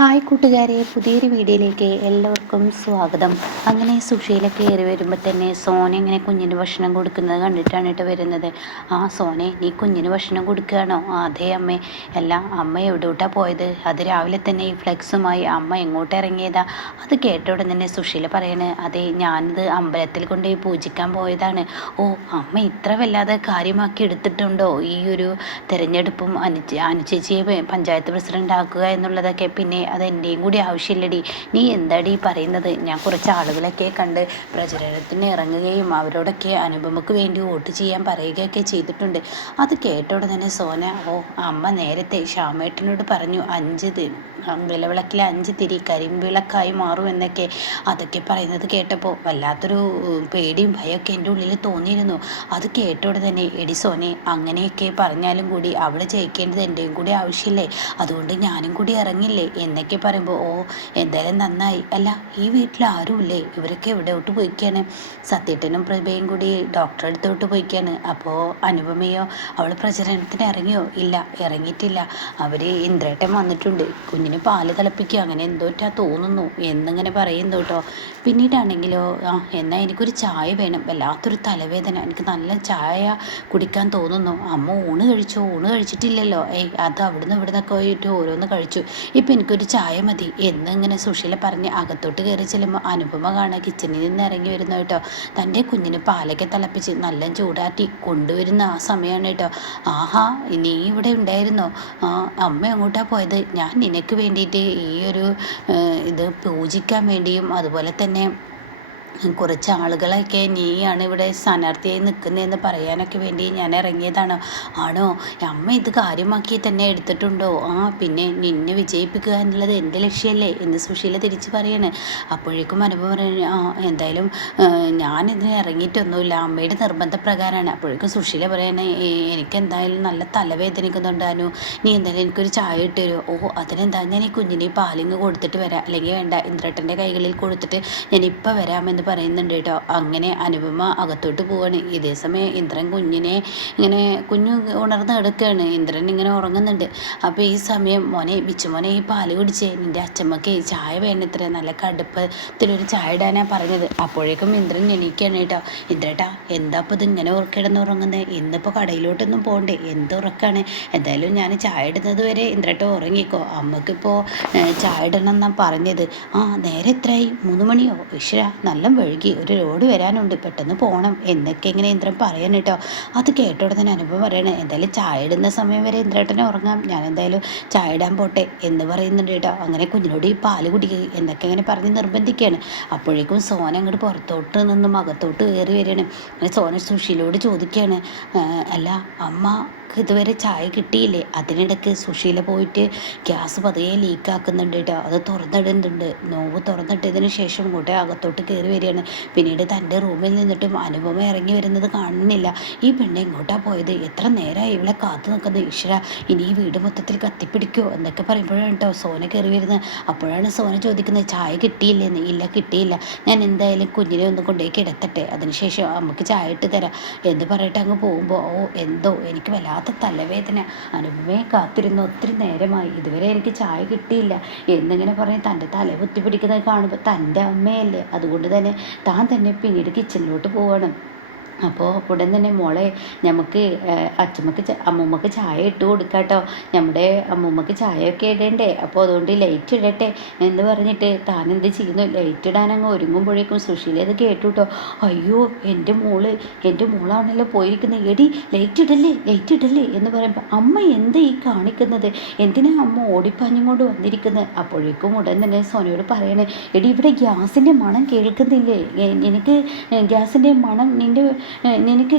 Hi കൂട്ടുകാരെ പുതിയൊരു വീഡിയോയിലേക്ക് എല്ലാവർക്കും സ്വാഗതം. അങ്ങനെ സുഷീല കയറി വരുമ്പോൾ തന്നെ സോന ഇങ്ങനെ കുഞ്ഞിന് ഭക്ഷണം കൊടുക്കുന്നത് കണ്ടിട്ടാണ് കേട്ടോ വരുന്നത്. ആ സോനെ നീ കുഞ്ഞിന് ഭക്ഷണം കൊടുക്കുകയാണോ? അതേ അമ്മേ. അല്ല അമ്മ എവിടോട്ടാണ് പോയത്? അത് രാവിലെ തന്നെ ഈ ഫ്ലെക്സുമായി അമ്മ എങ്ങോട്ട് ഇറങ്ങിയതാ? അത് കേട്ട ഉടൻ തന്നെ സുഷീല പറയണ് അതെ ഞാനിത് അമ്പലത്തിൽ കൊണ്ടുപോയി പൂജിക്കാൻ പോയതാണ്. ഓ അമ്മ ഇത്ര വല്ലാതെ കാര്യമാക്കി എടുത്തിട്ടുണ്ടോ? ഈ ഒരു തിരഞ്ഞെടുപ്പും അനുചേ അനുചേച്ചിയെ പഞ്ചായത്ത് പ്രസിഡന്റ് ആക്കുക എന്നുള്ളതൊക്കെ പിന്നെ അത് എന്റെയും കൂടി ആവശ്യമില്ലടി. നീ എന്താടി പറയുന്നത്? ഞാൻ കുറച്ച് ആളുകളൊക്കെ കണ്ട് പ്രചരണത്തിന് ഇറങ്ങുകയും അവരോടൊക്കെ അനുപമക്ക് വേണ്ടി വോട്ട് ചെയ്യാൻ പറയുകയൊക്കെ ചെയ്തിട്ടുണ്ട്. അത് കേട്ടോടെ തന്നെ സോന ഓ അമ്മ നേരത്തെ ശ്യാമേട്ടനോട് പറഞ്ഞു അഞ്ച് വിളവിളക്കിലെ അഞ്ച് തിരി കരിമ്പിളക്കായി മാറും എന്നൊക്കെ അതൊക്കെ പറയുന്നത് കേട്ടപ്പോൾ വല്ലാത്തൊരു പേടിയും ഭയമൊക്കെ എന്റെ ഉള്ളിൽ തോന്നിയിരുന്നു. അത് കേട്ടോടെ തന്നെ എഡിസോനെ അങ്ങനെയൊക്കെ പറഞ്ഞാലും കൂടി അവിടെ ജയിക്കേണ്ടത് എന്റെയും കൂടി ആവശ്യമില്ലേ അതുകൊണ്ട് ഞാനും കൂടി ഇറങ്ങില്ലേ? എന്നൊക്കെ പറയുമ്പോൾ ഓ എന്തായാലും നന്നായി. അല്ല ഈ വീട്ടിൽ ആരുമില്ലേ? ഇവരൊക്കെ എവിടെയോട്ട് പോയിക്കാണ്? സത്യട്ടനും പ്രഭയും കൂടി ഡോക്ടറെ അടുത്തോട്ട് പോയിക്കാണ്. അപ്പോൾ അനുപമയോ അവൾ പ്രചരണത്തിന് ഇറങ്ങിയോ? ഇല്ല ഇറങ്ങിയിട്ടില്ല. അവർ ഇന്ദ്രേട്ടൻ വന്നിട്ടുണ്ട്. കുഞ്ഞിന് പാൽ തിളപ്പിക്കുക. അങ്ങനെ എന്തോറ്റാ തോന്നുന്നു. എന്നിങ്ങനെ പറയുന്നു കേട്ടോ. പിന്നീടാണെങ്കിലോ ആ എന്നാൽ എനിക്കൊരു ചായ വേണം. വല്ലാത്തൊരു തലവേദന. എനിക്ക് നല്ല ചായ കുടിക്കാൻ തോന്നുന്നു. അമ്മ ഊണ് കഴിച്ചോ. ഊണ് കഴിച്ചിട്ടില്ലല്ലോ. ഏയ് അത് അവിടുന്ന് ഇവിടുന്നൊക്കെ പോയിട്ട് ഓരോന്ന് കഴിച്ചു. ഇപ്പം എനിക്കൊരു ചായ മതി. എന്നിങ്ങനെ സുശീല പറഞ്ഞ് അകത്തോട്ട് കയറി ചെല്ലുമ്പോൾ അനുപമ കാണാൻ കിച്ചണിൽ നിന്ന് ഇറങ്ങി വരുന്നു കേട്ടോ. തന്റെ കുഞ്ഞിന് പാലൊക്കെ തിളപ്പിച്ച് നല്ല ചൂടാറ്റി കൊണ്ടുവരുന്ന ആ സമയമാണ് കേട്ടോ. ആഹാ നീ ഇവിടെ ഉണ്ടായിരുന്നോ? അമ്മ എങ്ങോട്ടാണ് പോയത്? ഞാൻ നിനക്ക് വേണ്ടിയിട്ട് ഈ ഒരു ഇത് പൂജിക്കാൻ വേണ്ടിയും അതുപോലെ തന്നെ കുറച്ച് ആളുകളൊക്കെ നീയാണ് ഇവിടെ സ്ഥാനാർത്ഥിയായി നിൽക്കുന്നതെന്ന് പറയാനൊക്കെ വേണ്ടി ഞാൻ ഇറങ്ങിയതാണ്. ആണോ? അമ്മ ഇത് കാര്യമാക്കി തന്നെ എടുത്തിട്ടുണ്ടോ? ആ പിന്നെ നിന്നെ വിജയിപ്പിക്കുക എന്നുള്ളത് എന്റെ ലക്ഷ്യമല്ലേ എന്ന് സുശീല തിരിച്ച് പറയാണ്. അപ്പോഴേക്കും അനുഭവം പറയുന്നത് ആ എന്തായാലും ഞാൻ ഇതിന് ഇറങ്ങിയിട്ടൊന്നുമില്ല. അമ്മയുടെ നിർബന്ധപ്രകാരമാണ്. അപ്പോഴേക്കും സുശീല പറയുന്നത് എനിക്ക് എന്തായാലും നല്ല തലവേദനിക്കുന്നുണ്ട് അനു. നീ എന്തായാലും എനിക്കൊരു ചായ ഇട്ട് തരുമോ? ഓ അതിനെന്താ? ഞാൻ ഈ കുഞ്ഞിനെ പാലിങ് കൊടുത്തിട്ട് വരാം. അല്ലെങ്കിൽ വേണ്ട ഇന്ദ്രട്ടന്റെ കൈകളിൽ കൊടുത്തിട്ട് ഞാൻ ഇപ്പം വരാമെന്ന് പറയുന്നുണ്ട് കേട്ടോ. അങ്ങനെ അനുപമ അകത്തോട്ട് പോവാണ്. ഇതേ സമയം ഇന്ദ്രൻ കുഞ്ഞിനെ ഇങ്ങനെ കുഞ്ഞു ഉണർന്ന് കിടക്കുകയാണ് ഇന്ദ്രൻ ഇങ്ങനെ ഉറങ്ങുന്നുണ്ട്. അപ്പോൾ ഈ സമയം മോനെ ബിച്ചുമോനെ ഈ പാൽ കുടിച്ച്. നിന്റെ അച്ഛമ്മക്ക് ചായ വേണ്ടത്ര നല്ല കടുപ്പത്തിലൊരു ചായ ഇടാനാണ് പറഞ്ഞത്. അപ്പോഴേക്കും ഇന്ദ്രൻ എണീക്കുകയാണ് കേട്ടോ. ഇന്ദ്രേട്ടാ എന്താ ഇപ്പോൾ ഇത് ഇങ്ങനെ ഉറക്കിടന്ന് ഉറങ്ങുന്നത് ഇന്നിപ്പോൾ കടയിലോട്ടൊന്നും പോകണ്ടേ എന്ത് ഉറക്കാണ്? എന്തായാലും ഞാൻ ചായ ഇടുന്നത് വരെ ഇന്ദ്രേട്ട ഉറങ്ങിക്കോ. അമ്മക്കിപ്പോൾ ചായ ഇടണം എന്നാണ് പറഞ്ഞത്. ആ നേരെ എത്രയായി? മൂന്ന് മണിയോ? ഇഷ്ട നല്ല വഴുകി ഒരു ലോഡ് വരാനുണ്ട് പെട്ടെന്ന് പോകണം എന്നൊക്കെ ഇങ്ങനെ ഇന്ദ്രൻ പറയണം കേട്ടോ. അത് കേട്ടോടെ തന്നെ അനുഭവം പറയണേ എന്തായാലും ചായ ഇടുന്ന സമയം വരെ ഇന്ദ്രേട്ടനെ ഉറങ്ങാം. ഞാൻ എന്തായാലും ചായ ഇടാൻ പോട്ടെ എന്ന് പറയുന്നുണ്ട് കേട്ടോ. അങ്ങനെ കുഞ്ഞിനോട് ഈ പാൽ കുടിക്കുക എന്നൊക്കെ ഇങ്ങനെ പറഞ്ഞ് നിർബന്ധിക്കുകയാണ്. അപ്പോഴേക്കും സോന അങ്ങോട്ട് പുറത്തോട്ട് നിന്ന് അകത്തോട്ട് കയറി വരികയാണ്. അങ്ങനെ സോന സുഷിയിലോട് ചോദിക്കുകയാണ് അല്ല അമ്മ ഇതുവരെ ചായ കിട്ടിയില്ലേ? അതിനിടയ്ക്ക് സുശീല പോയിട്ട് ഗ്യാസ് പതിയെ ലീക്കാക്കുന്നുണ്ട് കേട്ടോ അത് തുറന്നിടുന്നുണ്ട്. നോവ് തുറന്നിട്ടതിന് ശേഷം കൂട്ടെ അകത്തോട്ട് കയറി വരികയാണ്. പിന്നീട് തന്റെ റൂമിൽ നിന്നിട്ടും അനുപമ ഇറങ്ങി വരുന്നത് കാണുന്നില്ല. ഈ പെണ്ണ് എങ്ങോട്ടാ പോയത്? എത്ര നേരമായി ഇവളെ കാത്തു നിൽക്കുന്നത്? ഈശ്വര ഇനി ഈ വീട് മൊത്തത്തിൽ കത്തിപ്പിടിക്കുമോ എന്നൊക്കെ പറയുമ്പോഴാണ് കേട്ടോ സോന കയറി വരുന്നത്. അപ്പോഴാണ് സോന ചോദിക്കുന്നത് ചായ കിട്ടിയില്ലേന്ന് ഇല്ല കിട്ടിയില്ല. ഞാൻ എന്തായാലും കുഞ്ഞിനെ ഒന്ന് കൊണ്ടുപോയി കിടത്തട്ടെ. അതിനുശേഷം നമുക്ക് ചായ ഇട്ട് തരാം. എന്ന് പറയട്ടെ അങ്ങ് പോകുമ്പോൾ ഓ എന്തോ? എനിക്ക് വല്ലാത്ത തലവേദന. അനുപമയെ കാത്തിരുന്നു ഒത്തിരി നേരമായി. ഇതുവരെ എനിക്ക് ചായ കിട്ടിയില്ല. എന്നിങ്ങനെ പറഞ്ഞ് തന്റെ തല കുത്തിപ്പിടിക്കുന്നത് കാണുമ്പോൾ തന്റെ അമ്മയല്ലേ? അതുകൊണ്ട് തന്നെ താൻ തന്നെ പിന്നീട് കിച്ചണിലോട്ട് പോവാണ്. അപ്പോൾ ഉടൻ തന്നെ മോളെ നമുക്ക് അച്ഛമ്മക്ക് അമ്മൂമ്മക്ക് ചായ ഇട്ട് കൊടുക്കാട്ടോ. നമ്മുടെ അമ്മൂമ്മക്ക് ചായയൊക്കെ ഇടേണ്ടേ. അപ്പോൾ അതുകൊണ്ട് ലൈറ്റ് ഇടട്ടെ. എന്ന് പറഞ്ഞിട്ട്? താൻ എന്ത് ചെയ്യുന്നു? ലൈറ്റ് ഇടാൻ അങ്ങ് ഒരുങ്ങുമ്പോഴേക്കും സുശീല ഇത് കേട്ടു കേട്ടോ അയ്യോ എന്റെ മോൾ എന്റെ മോളാണല്ലോ പോയിരിക്കുന്നത് എടി ലൈറ്റ് ഇടല്ലേ ലൈറ്റ് ഇടല്ലേ എന്ന് പറയുമ്പോൾ അമ്മ എന്താ ഈ കാണിക്കുന്നത്? എന്തിനാ അമ്മ ഓടിപ്പാഞ്ഞും കൊണ്ട് വന്നിരിക്കുന്നത് അപ്പോഴേക്കും ഉടൻ തന്നെ സോനയോട് പറയണേ എടി ഇവിടെ ഗ്യാസിന്റെ മണം കേൾക്കുന്നില്ലേ? എനിക്ക് ഗ്യാസിന്റെ മണം നിന്റെ നിനക്ക്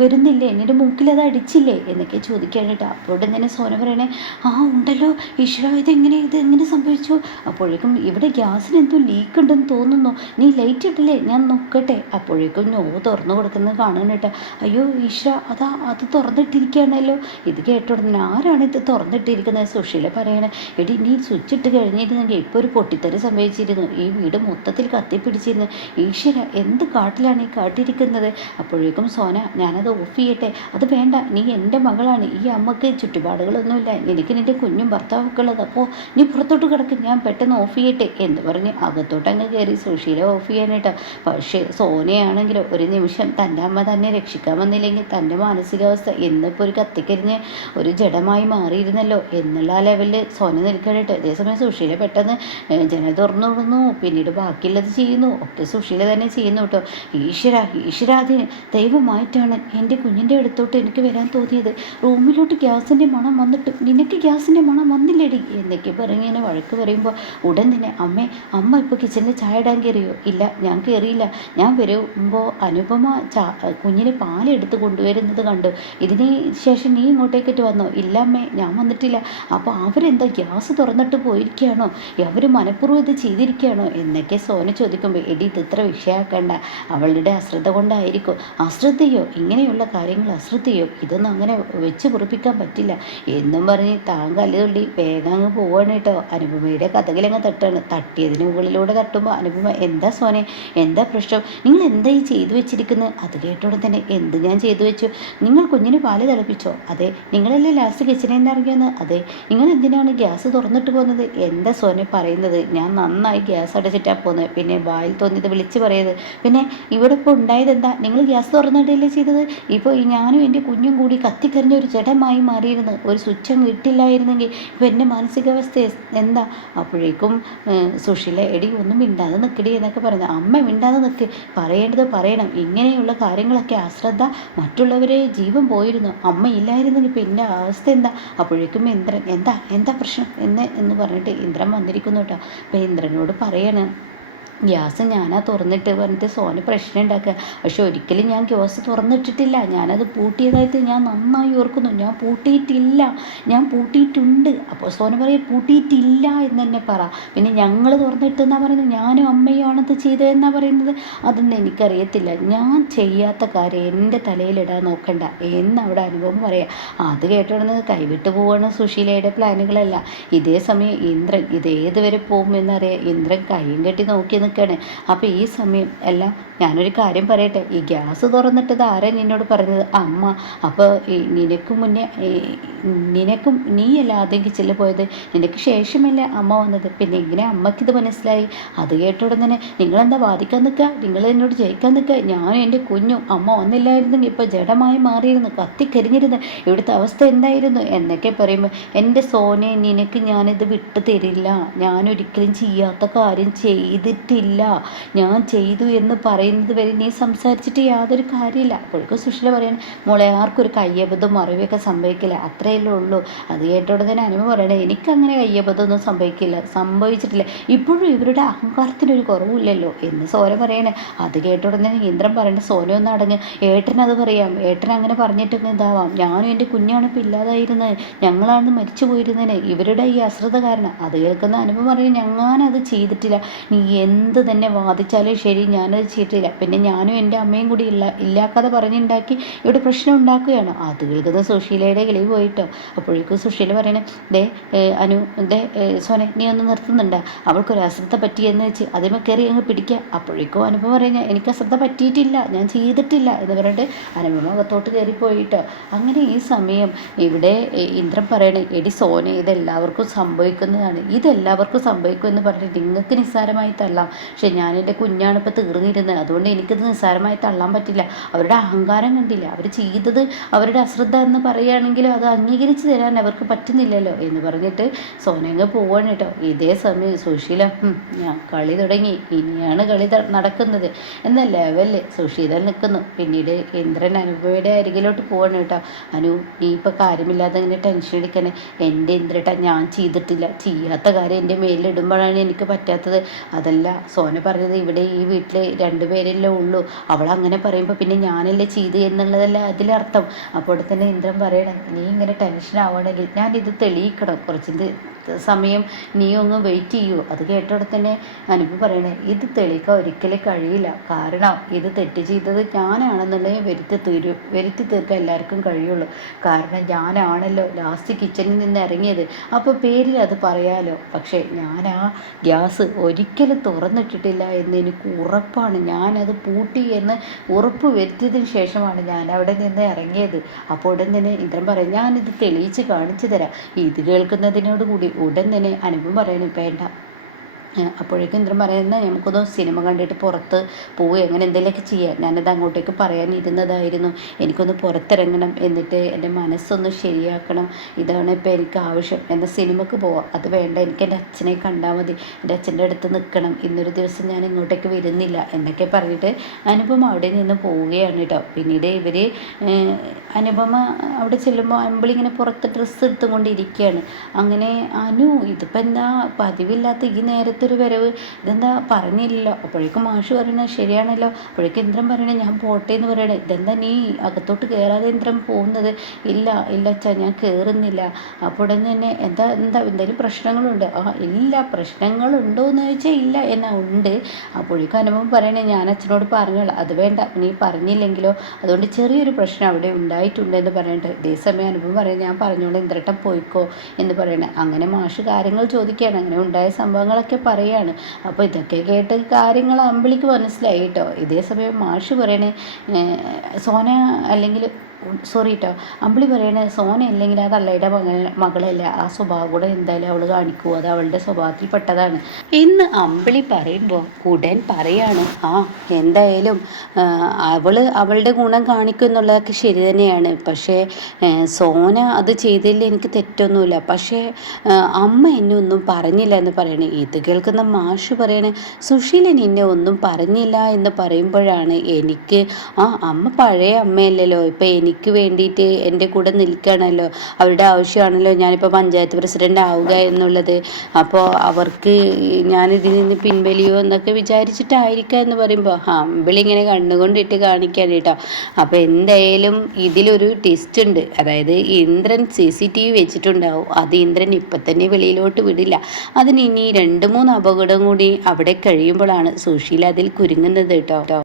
വരുന്നില്ലേ? നിന്റെ മൂക്കിൽ അത് അടിച്ചില്ലേ? എന്നൊക്കെ ചോദിക്കുകയാണ് കേട്ടോ സോന പറയണേ ആ ഉണ്ടല്ലോ. ഈശ്വര ഇതെങ്ങനെ ഇത് എങ്ങനെ സംഭവിച്ചു? അപ്പോഴേക്കും ഇവിടെ ഗ്യാസിന് എന്തോ ലീക്ക് ഉണ്ടെന്ന് തോന്നുന്നു. നീ ലൈറ്റ് ഇട്ടില്ലേ? ഞാൻ നോക്കട്ടെ. അപ്പോഴേക്കും ഞോ തുറന്നു കൊടുക്കുന്നത് കാണാൻ കേട്ടോ അയ്യോ ഈശ്വര അതാ അത് തുറന്നിട്ടിരിക്കുകയാണല്ലോ. ഇത് കേട്ട ഉടനെ ആരാണ് ഇത് തുറന്നിട്ടിരിക്കുന്നത്? സുശീല പറയണേ എടി നീ സ്വിച്ച് ഇട്ട് കഴിഞ്ഞിരുന്നെങ്കിൽ ഇപ്പോൾ ഒരു പൊട്ടിത്തെറി സംഭവിച്ചിരുന്നു. ഈ വീട് മൊത്തത്തിൽ കത്തിപ്പിടിച്ചിരുന്നു. ഈശ്വര എന്ത് കാട്ടിലാണ് ഈ കാട്ടിരിക്കുന്നത്? അപ്പോഴേക്കും സോന ഞാനത് ഓഫ് ചെയ്യട്ടെ. അത് വേണ്ട. നീ എന്റെ മകളാണ്. ഈ അമ്മയ്ക്ക് ചുറ്റുപാടുകളൊന്നുമില്ല. എനിക്ക് നിന്റെ കുഞ്ഞും ഭർത്താവൊക്കെ ഉള്ളത്. അപ്പോൾ നീ പുറത്തോട്ട് കിടക്ക്. ഞാൻ പെട്ടെന്ന് ഓഫ് ചെയ്യട്ടെ. എന്ന് പറഞ്ഞ് അകത്തോട്ട് അങ്ങ് കയറി സുശീല ഓഫ് ചെയ്യാനായിട്ട്. പക്ഷേ സോനയാണെങ്കിൽ ഒരു നിമിഷം തന്റെ അമ്മ തന്നെ രക്ഷിക്കാൻ വന്നില്ലെങ്കിൽ തന്റെ മാനസികാവസ്ഥ എന്നിപ്പോൾ ഒരു കത്തിക്കരിഞ്ഞ് ഒരു ജഡമായി മാറിയിരുന്നല്ലോ എന്നുള്ള ആ ലെവലിൽ സോന നിൽക്കാനായിട്ട്. അതേസമയം സുശീല പെട്ടെന്ന് ജനൽ തുറന്നു വിടുന്നു. പിന്നീട് ബാക്കിയുള്ളത് ചെയ്യുന്നു. ഒക്കെ സുശീല തന്നെ ചെയ്യുന്നു കേട്ടോ ഈശ്വര ഈശ്വരാധീന ദൈവമായിട്ടാണ് എന്റെ കുഞ്ഞിന്റെ അടുത്തോട്ട് എനിക്ക് വരാൻ തോന്നിയത്. റൂമിലോട്ട് ഗ്യാസിന്റെ മണം വന്നിട്ട് നിനക്ക് ഗ്യാസിന്റെ മണം വന്നില്ലേടി എന്നൊക്കെ പറഞ്ഞ് ഇങ്ങനെ വഴക്ക് പറയുമ്പോൾ ഉടൻ തന്നെ അമ്മേ അമ്മ ഇപ്പോൾ കിച്ചണിൽ ചായ ഇടാൻ കയറിയോ? ഇല്ല ഞാൻ കയറിയില്ല. ഞാൻ വരുമ്പോൾ അനുപമ ചാ കുഞ്ഞിന് പാലെടുത്ത് കൊണ്ടുവരുന്നത് കണ്ടു. ഇതിന് ശേഷം നീ ഇങ്ങോട്ടേക്കിട്ട് വന്നോ? ഇല്ല അമ്മേ ഞാൻ വന്നിട്ടില്ല. അപ്പോൾ അവരെന്താ ഗ്യാസ് തുറന്നിട്ട് പോയിരിക്കുകയാണോ? അവർ മനഃപൂർവം ഇത് ചെയ്തിരിക്കുകയാണോ? എന്നൊക്കെ സോന ചോദിക്കുമ്പോൾ എടി ഇത് ഇത്ര വിഷയമാക്കണ്ട. അവളുടെ അശ്രദ്ധ കൊണ്ടായിരിക്കും. അശ്രദ്ധയോ ഇങ്ങനെയുള്ള കാര്യങ്ങൾ അശ്രദ്ധയോ ഇതൊന്നും അങ്ങനെ വെച്ച് കുറിപ്പിക്കാൻ പറ്റില്ല. എന്നും പറഞ്ഞ് താൻ കല്ലുള്ളി വേഗം അങ്ങ് പോവാണ് കേട്ടോ. അനുപമയുടെ കഥകളങ്ങ് തട്ടാണ്. തട്ടിയതിന് മുകളിലൂടെ തട്ടുമ്പോൾ അനുപമ എന്താ സോനെ? എന്താ പ്രശ്നം? നിങ്ങൾ എന്താ ഈ ചെയ്തു വെച്ചിരിക്കുന്നത് അത് കേട്ടോടെ തന്നെ എന്ത് ഞാൻ ചെയ്തു വെച്ചു? നിങ്ങൾ കുഞ്ഞിന് പാൽ തിളപ്പിച്ചോ? അതെ നിങ്ങളല്ലേ ലാസ്റ്റ് കിച്ചണിൽ നിന്ന് ഇറങ്ങിയെന്ന് അതെ നിങ്ങൾ എന്തിനാണ് ഗ്യാസ് തുറന്നിട്ട് പോകുന്നത്? എന്താ സോനെ പറയുന്നത്? ഞാൻ നന്നായി ഗ്യാസ് അടച്ചിട്ടാണ് പോകുന്നത് പിന്നെ വായിൽ തോന്നിയത് വിളിച്ച് പറയത് പിന്നെ ഇവിടെ ഇപ്പോൾ ഉണ്ടായത് എന്താ നിങ്ങൾ ഗ്യാസ് തുറന്നിട്ടില്ലേ ചെയ്തത്? ഇപ്പോൾ ഞാനും എന്റെ കുഞ്ഞും കൂടി കത്തിക്കരിഞ്ഞ ഒരു ജഡമായി മാറിയിരുന്നു. ഒരു സ്വിച്ചം ഇട്ടില്ലായിരുന്നെങ്കിൽ ഇപ്പോൾ എന്റെ മാനസികാവസ്ഥ എന്താ? അപ്പോഴേക്കും സുഷില എടി ഒന്നും മിണ്ടാതെ നിൽക്കടി എന്നൊക്കെ പറഞ്ഞു. അമ്മ മിണ്ടാതെ നിൽക്ക് പറയേണ്ടത് പറയണം. ഇങ്ങനെയുള്ള കാര്യങ്ങളൊക്കെ അശ്രദ്ധ മറ്റുള്ളവരെ ജീവൻ പോയിരുന്നു. അമ്മ ഇല്ലായിരുന്നെങ്കിൽ ഇപ്പോൾ എന്റെ അവസ്ഥ എന്താ? അപ്പോഴേക്കും ഇന്ദ്രൻ എന്താ? എന്താ പ്രശ്നം? എന്ന് എന്ന് പറഞ്ഞിട്ട് ഇന്ദ്രൻ വന്നിരിക്കുന്നു കേട്ടോ. അപ്പോൾ ഇന്ദ്രനോട് പറയാണ്. ഗ്യാസ് ഞാനാ തുറന്നിട്ട് പറഞ്ഞിട്ട് സോന് പ്രശ്നം ഉണ്ടാക്കുക. പക്ഷെ ഒരിക്കലും ഞാൻ ഗ്യാസ് തുറന്നിട്ടിട്ടില്ല. ഞാനത് പൂട്ടിയതായിട്ട് ഞാൻ നന്നായി ഓർക്കുന്നു. ഞാൻ പൂട്ടിയിട്ടില്ല. ഞാൻ പൂട്ടിയിട്ടുണ്ട്. അപ്പോൾ സോന പറയും പൂട്ടിയിട്ടില്ല എന്ന് തന്നെ പറ. പിന്നെ ഞങ്ങൾ തുറന്നിട്ടെന്നാ പറയുന്നത്? ഞാനും അമ്മയും ആണത് ചെയ്തതെന്നാ പറയുന്നത്? അതൊന്നും എനിക്കറിയത്തില്ല. ഞാൻ ചെയ്യാത്ത കാര്യം എന്റെ തലയിലിടാൻ നോക്കണ്ട. എന്ന് അവിടെ അനുഭവം പറയാം. അത് കേട്ടോടുന്നത് കൈവിട്ട് പോവാണ് സുശീലയുടെ പ്ലാനുകളല്ല. ഇതേ സമയം ഇന്ദ്രൻ ഇത് ഏത് വരെ പോകുമെന്നറിയാം. ഇന്ദ്രൻ കൈയും കെട്ടി നോക്കി നിൽക്കുകയാണ്. അപ്പോൾ ഈ സമയം എല്ലാം ഞാനൊരു കാര്യം പറയട്ടെ. ഈ ഗ്യാസ് തുറന്നിട്ടത് ആരാ നിന്നോട് പറഞ്ഞത്? അമ്മ. അപ്പോൾ നിനക്ക് മുന്നേ നിനക്കും നീയല്ല ആദ്യം കിച്ചണിൽ പോയത്? നിനക്ക് ശേഷമല്ലേ അമ്മ വന്നത്? പിന്നെ എങ്ങനെ അമ്മയ്ക്കിത് മനസ്സിലായി? അത് കേട്ട ഉടനെ നിങ്ങളെന്താ വാദിക്കാൻ നിൽക്കുക? നിങ്ങൾ എന്നോട് ജയിക്കാൻ നിൽക്കുക? ഞാനും എന്റെ കുഞ്ഞും അമ്മ വന്നില്ലായിരുന്നെങ്കിൽ ഇപ്പോൾ ജഡമായി മാറിയിരുന്നു. കത്തിക്കരിഞ്ഞിരുന്നു ഇവിടുത്തെ അവസ്ഥ എന്തായിരുന്നു? എന്നൊക്കെ പറയുമ്പോൾ എന്റെ സോനെ നിനക്ക് ഞാനിത് വിട്ടു തരില്ല. ഞാനൊരിക്കലും ചെയ്യാത്ത കാര്യം ചെയ്തിട്ടില്ല ഞാൻ ചെയ്തു എന്ന് പറയുന്നത് വരെ നീ സംസാരിച്ചിട്ട് യാതൊരു കാര്യമില്ല. അപ്പോഴേക്കും സുശീല പറയണ മോളെ ആർക്കും ഒരു കയ്യബദ്ധം മറിവൊക്കെ സംഭവിക്കില്ല. അത്രയല്ലേ ഉള്ളൂ. അത് കേട്ടോടെ തന്നെ അനുഭവം പറയണേ എനിക്കങ്ങനെ കയ്യബദ്ധമൊന്നും സംഭവിക്കില്ല. സംഭവിച്ചിട്ടില്ല. ഇപ്പോഴും ഇവരുടെ അഹങ്കാരത്തിനൊരു കുറവില്ലല്ലോ എന്ന് സോന പറയണേ. അത് കേട്ടോടെ തന്നെ ഇന്ദ്രൻ പറയണേ സോന അടങ്ങ്. ഏട്ടനത് പറയാം. ഏട്ടൻ അങ്ങനെ പറഞ്ഞിട്ടൊക്കെ ഇതാവാം. ഞാനും എന്റെ കുഞ്ഞാണ് ഇപ്പം ഇല്ലാതായിരുന്നത്. ഞങ്ങളാണ് മരിച്ചു പോയിരുന്നതിന്. ഇവരുടെ ഈ അശ്രദ്ധ കാരണം. അത് കേൾക്കുന്ന അനുഭവം പറയും ഞങ്ങാനത് ചെയ്തിട്ടില്ല. നീ എന്ത് തന്നെ വാദിച്ചാലും ശരി ഞാനത് ചെയ്തിട്ടില്ല. പിന്നെ ഞാനും എന്റെ അമ്മയും കൂടി ഇല്ല ഇല്ലാക്കാതെ പറഞ്ഞുണ്ടാക്കി ഇവിടെ പ്രശ്നം ഉണ്ടാക്കുകയാണ്. അത് കേൾക്കുന്ന സുശീലയുടെ കിളി പോയിട്ടോ. അപ്പോഴേക്കും സുശീല പറയണേ ദേ അനു ദേ സോനെ നീ ഒന്ന് നിർത്തുന്നുണ്ട്. അവൾക്കൊരു അശ്രദ്ധ പറ്റിയെന്ന് വെച്ച് അതിമേ കയറി അങ്ങ് പിടിക്കുക അപ്പോഴേക്കും അനുഭവം പറയുക എനിക്ക് അശ്രദ്ധ പറ്റിയിട്ടില്ല ഞാൻ ചെയ്തിട്ടില്ല എന്ന് പറഞ്ഞിട്ട് അനുഭവം അകത്തോട്ട് കയറിപ്പോയിട്ടോ അങ്ങനെ ഈ സമയം ഇവിടെ ഇന്ദ്രൻ പറയണേ എടി സോനെ ഇതെല്ലാവർക്കും സംഭവിക്കുന്നതാണ്. ഇതെല്ലാവർക്കും സംഭവിക്കും എന്ന് പറഞ്ഞിട്ട് നിങ്ങൾക്ക് നിസ്സാരമായി തള്ളാം. പക്ഷെ ഞാൻ എന്റെ കുഞ്ഞാണ് ഇപ്പോൾ തീർന്നിരുന്നത്. അതുകൊണ്ട് എനിക്കത് നിസ്സാരമായി തള്ളാൻ പറ്റില്ല. അവരുടെ അഹങ്കാരം കണ്ടില്ല? അവർ ചെയ്തത് അവരുടെ അശ്രദ്ധ എന്ന് പറയുകയാണെങ്കിലും അത് അംഗീകരിച്ച് തരാൻ അവർക്ക് പറ്റുന്നില്ലല്ലോ എന്ന് പറഞ്ഞിട്ട് സോനങ്ങ് പോവാണ് കേട്ടോ. ഇതേ സമയം സുശീല "ഹും, ഞാൻ കളി തുടങ്ങി. ഇനിയാണ് കളി നടക്കുന്നത്. എന്ന ലെവലിൽ സുശീല നിൽക്കുന്നു പിന്നീട് ഇന്ദ്രൻ അനുപയുടെ അരികിലോട്ട് പോവാണ് കേട്ടോ. അനു നീ ഇപ്പോൾ കാര്യമില്ലാതെ ഇങ്ങനെ ടെൻഷൻ എടുക്കണേ എന്റെ ഇന്ദ്രട്ട ഞാൻ ചെയ്തിട്ടില്ല. ചെയ്യാത്ത കാര്യം എന്റെ മേലിലിടുമ്പോഴാണ് എനിക്ക് പറ്റാത്തത്. അതല്ല സോന പറഞ്ഞത് ഇവിടെ ഈ വീട്ടിൽ രണ്ടുപേരല്ലേ ഉള്ളൂ. അവൾ അങ്ങനെ പറയുമ്പോൾ പിന്നെ ഞാനല്ലേ ചെയ്ത് എന്നുള്ളതല്ല അതിലർത്ഥം. അപ്പോൾ തന്നെ ഇന്ദ്രൻ പറയണം നീ ഇങ്ങനെ ടെൻഷൻ ആവണമെങ്കിൽ ഞാൻ ഇത് തെളിയിക്കണം. കുറച്ച് സമയം നീ ഒന്ന് വെയിറ്റ് ചെയ്യൂ. അത് കേട്ടോടെ തന്നെ അനുപ് പറയണേ ഇത് തെളിയിക്കാൻ ഒരിക്കലും കഴിയില്ല. കാരണം ഇത് തെറ്റ് ചെയ്തത് ഞാനാണെന്നുണ്ടെങ്കിൽ വരുത്തി തീരൂ വരുത്തി തീർക്കാൻ എല്ലാവർക്കും കഴിയുള്ളൂ. കാരണം ഞാനാണല്ലോ ലാസ്റ്റ് കിച്ചണിൽ നിന്ന് ഇറങ്ങിയത്. അപ്പോൾ പേരിൽ അത് പറയാലോ. പക്ഷേ ഞാൻ ആ ഗ്യാസ് ഒരിക്കലും തുറന്നിട്ടിട്ടില്ല എന്ന് എനിക്ക് ഉറപ്പാണ്. ഞാനത് പൂട്ടി എന്ന് ഉറപ്പ് വരുത്തിയതിന് ശേഷമാണ് ഞാൻ അവിടെ നിന്ന് ഇറങ്ങിയത്. അപ്പോൾ ഉടൻ തന്നെ ഇന്ദ്രൻ പറയും ഞാനിത് തെളിയിച്ച് കാണിച്ചു തരാം. ഇത് കേൾക്കുന്നതിനോട് കൂടി ഉടൻ തന്നെ അനുപം പറയണം വേണ്ട. അപ്പോഴേക്കും ഇന്ദ്രൻ പറയുന്നത് നമുക്കൊന്ന് സിനിമ കണ്ടിട്ട് പുറത്ത് പോവുക അങ്ങനെ എന്തെങ്കിലുമൊക്കെ ചെയ്യാം. ഞാനത് അങ്ങോട്ടേക്ക് പറയാനിരുന്നതായിരുന്നു. എനിക്കൊന്ന് പുറത്തിറങ്ങണം എന്നിട്ട് എന്റെ മനസ്സൊന്ന് ശരിയാക്കണം. ഇതാണ് ഇപ്പോൾ എനിക്ക് ആവശ്യം. എന്ന സിനിമക്ക് പോവാം. അത് വേണ്ട. എനിക്ക് എന്റെ അച്ഛനെ കണ്ടാൽ മതി. എന്റെ അച്ഛന്റെ അടുത്ത് നിൽക്കണം. ഇന്നൊരു ദിവസം ഞാൻ ഇങ്ങോട്ടേക്ക് വരുന്നില്ല. എന്നൊക്കെ പറഞ്ഞിട്ട് അനുപമ അവിടെ നിന്ന് പോവുകയാണ് കേട്ടോ. പിന്നീട് ഇവർ അനുപമ അവിടെ ചെല്ലുമ്പോൾ അമ്പിളിങ്ങനെ പുറത്ത് ഡ്രസ്സ് എടുത്തുകൊണ്ടിരിക്കുകയാണ് അങ്ങനെ അനു ഇതിപ്പോൾ എന്താ? പതിവില്ലാത്ത ഈ നേരത്തെ ഒരു വരവ്. ഇതെന്താ പറഞ്ഞില്ലല്ലോ. അപ്പോഴേക്കും മാഷ് പറയണേ ശരിയാണല്ലോ. അപ്പോഴേക്കും ഇന്ദ്രൻ പറയണേ ഞാൻ പോട്ടെ എന്ന് പറയണേ. ഇതെന്താ നീ അകത്തോട്ട് കയറാതെ ഇന്ദ്രൻ പോകുന്നത്? ഇല്ല ഇല്ല അച്ഛാ ഞാൻ കയറുന്നില്ല അപ്പോൾ ഉടനെ തന്നെ എന്താ എന്താ എന്തെങ്കിലും പ്രശ്നങ്ങളുണ്ട്? ആ ഇല്ല പ്രശ്നങ്ങളുണ്ടോ എന്ന് ചോദിച്ചാൽ ഇല്ല എന്നാ ഉണ്ട്. അപ്പോഴേക്കും അനുഭവം പറയണേ ഞാൻ അച്ഛനോട് പറഞ്ഞോളാം. അത് വേണ്ട നീ പറഞ്ഞില്ലെങ്കിലോ? അതുകൊണ്ട് ചെറിയൊരു പ്രശ്നം അവിടെ ഉണ്ടായിട്ടുണ്ട് എന്ന് പറയട്ടെ ഇതേസമയം അനുഭവം പറയാം ഞാൻ പറഞ്ഞോളാം ഇന്ദ്രട്ടം പോയിക്കോ എന്ന് പറയണേ. അങ്ങനെ മാഷ് കാര്യങ്ങൾ ചോദിക്കുകയാണ്. അങ്ങനെ ഉണ്ടായ സംഭവങ്ങളൊക്കെ പറയാണ്. അപ്പോൾ ഇതൊക്കെ കേട്ട് കാര്യങ്ങൾ അമ്പിളിക്ക് മനസ്സിലായി കേട്ടോ. ഇതേ സമയം മാഷ് പറയണേ സോന അല്ലെങ്കിൽ സോറി കേട്ടോ അമ്പിളി പറയണേ സോന അല്ലെങ്കിൽ അത് അള്ളയുടെ മകളല്ല. ആ സ്വഭാവം കൂടെ എന്തായാലും അവൾ കാണിക്കൂ അത് അവളുടെ സ്വഭാവത്തിൽപ്പെട്ടതാണ് ഇന്ന് അമ്പിളി പറയുമ്പോൾ ഉടൻ പറയാണ് ആ എന്തായാലും അവൾ അവളുടെ ഗുണം കാണിക്കും എന്നുള്ളതൊക്കെ ശരി തന്നെയാണ്. പക്ഷേ സോന അത് ചെയ്തതിൽ എനിക്ക് തെറ്റൊന്നുമില്ല. പക്ഷേ അമ്മ എന്നെ ഒന്നും പറഞ്ഞില്ല എന്ന് പറയണേ. ഇത് കേൾക്കുന്ന മാഷ് പറയണേ സുശീലൻ എന്നെ ഒന്നും പറഞ്ഞില്ല എന്ന് പറയുമ്പോഴാണ് എനിക്ക് ആ അമ്മ പഴയ അമ്മയല്ലല്ലോ. ഇപ്പം എനിക്ക് എനിക്ക് വേണ്ടിയിട്ട് എന്റെ കൂടെ നിൽക്കുകയാണല്ലോ. അവരുടെ ആവശ്യമാണല്ലോ ഞാനിപ്പോൾ പഞ്ചായത്ത് പ്രസിഡന്റ് ആവുക എന്നുള്ളത്. അപ്പോൾ അവർക്ക് ഞാനിതിൽ നിന്ന് പിൻവലിയോ എന്നൊക്കെ വിചാരിച്ചിട്ടായിരിക്കാം എന്ന് പറയുമ്പോൾ ആ ഇങ്ങനെ കണ്ണുകൊണ്ടിട്ട് കാണിക്കാൻ കേട്ടോ. അപ്പോൾ എന്തായാലും ഇതിലൊരു ടെസ്റ്റ് ഉണ്ട്. അതായത് Indran C C T V വെച്ചിട്ടുണ്ടാവും. അത് ഇന്ദ്രൻ ഇപ്പം തന്നെ വെളിയിലോട്ട് വിടില്ല. അതിന് ഇനി രണ്ട് മൂന്ന് അപകടം കൂടി അവിടെ കഴിയുമ്പോഴാണ് സുശീല അതിൽ കുരുങ്ങുന്നത് കേട്ടോ.